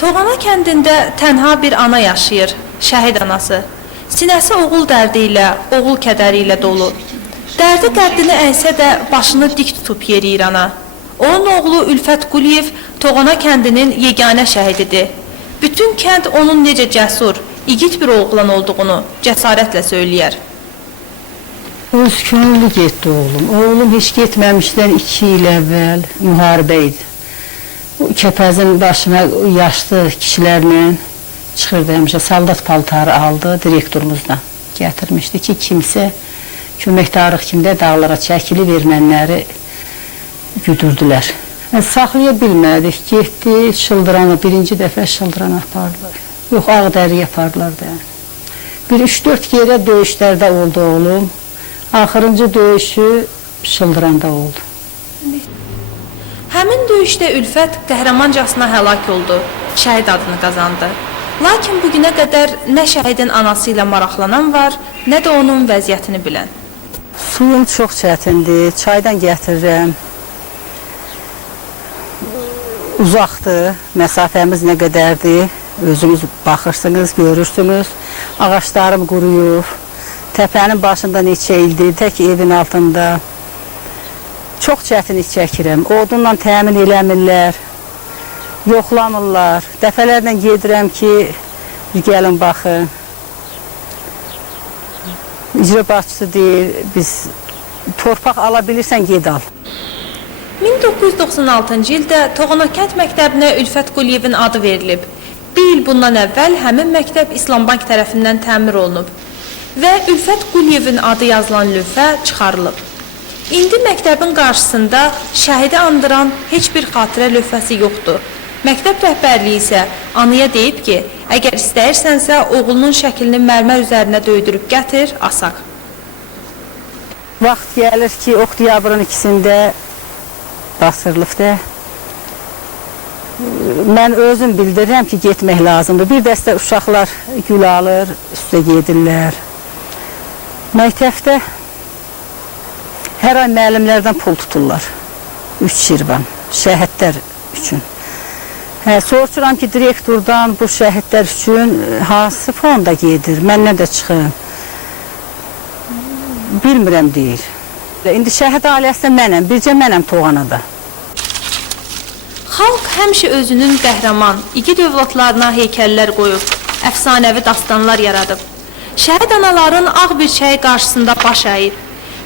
Toğana kəndində tənha bir ana yaşayır, şəhid anası. Sinəsi oğul dərdi ilə, oğul kədəri ilə dolu. Dərdi qəddini əysə də başını dik tutub yeriyir ana. Onun oğlu Ülfət Quliyev Toğana kəndinin yeganə şəhididir. Bütün kənd onun necə cəsur, igid bir oğlan olduğunu cəsarətlə söyləyər. Öz könüllü getdi oğlum. Oğlum heç getməmişdən 2 il əvvəl müharibə idi. Kəpəzin başına yaşlı kişilərlə çıxırdı həmişə. Saldat paltarı aldı, direktorumuzdan gətirmişdi ki, kimsə köməkdarlıq kimdə dağlara çəkilib erməniləri güdürdülər. Saxlaya bilmədik, getdi, Şıldıranı, birinci dəfə Şıldıranı apardılar. Yox, Ağdəriyə apardılar da. Bir 3-4 yerə döyüşlərdə oldu oğlum. Axırıncı döyüşü Şıldıranda oldu. Həmin döyüşdə Ülfət qəhrəmancasına həlak oldu, şəhid adını qazandı. Lakin bugünə qədər nə şəhidin anası ilə maraqlanan var, nə də onun vəziyyətini bilən. Suyum çox çətindir, çaydan gətirirəm. Uzaqdır, məsafəmiz nə qədərdir, özünüz baxırsınız, görürsünüz. Ağaçlarım quruyub, təpənin başında neçə ildir, tək evin altında. Çox çətinlik çəkirəm, odunla təmin eləmirlər, yoxlamırlar. Dəfələrlə gedirəm ki, gəlin baxın. İcra başçısı deyir, biz torpaq ala bilirsən, ged al. 1996-cı ildə Toğana kənd məktəbinə Ülfət Quliyevin adı verilib. Bir il bundan əvvəl həmin məktəb İslambank tərəfindən təmir olunub və Ülfət Quliyevin adı yazılan lövhə çıxarılıb. İndi məktəbin qarşısında şəhidi andıran heç bir xatirə lövhəsi yoxdur. Məktəb rəhbərliyi isə anıya deyib ki, əgər istəyirsənsə oğlunun şəklini mərmər üzərinə döydürüb gətir, asaq. Vaxt gəlir ki, oktyabrın 2-sində basırılıbdır. Mən özüm bildirirəm ki, getmək lazımdır. Bir dəstə uşaqlar gül alır, üstə gedirlər. Məktəbdə hər ay müəllimlərdən pul tuturlar. 3 şirvan, şəhidlər üçün. Soruşuram ki, direktordan bu şəhidlər üçün hansı fonda gedir, məndən də çıxın. Bilmirəm deyir. İndi şəhid ailəsi mənəm, bircə mənəm Toğanada. Xalq həmişə özünün qəhrəman, igid övladlarına heykəllər qoyub, əfsanəvi dastanlar yaradıb. Şəhid anaların ağ bir çəyi qarşısında baş əyib.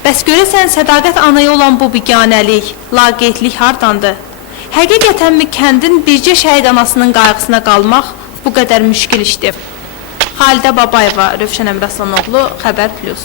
Bəs görəsən, sədaqət anaya olan bu biganəlik, laqeydlik hardandır? Həqiqətənmi kəndin bircə şəhid anasının qayğısına qalmaq bu qədər müşkil işdir? Xalidə Babayeva, Rövşən Əmraslanoğlu, Xəbər Plus.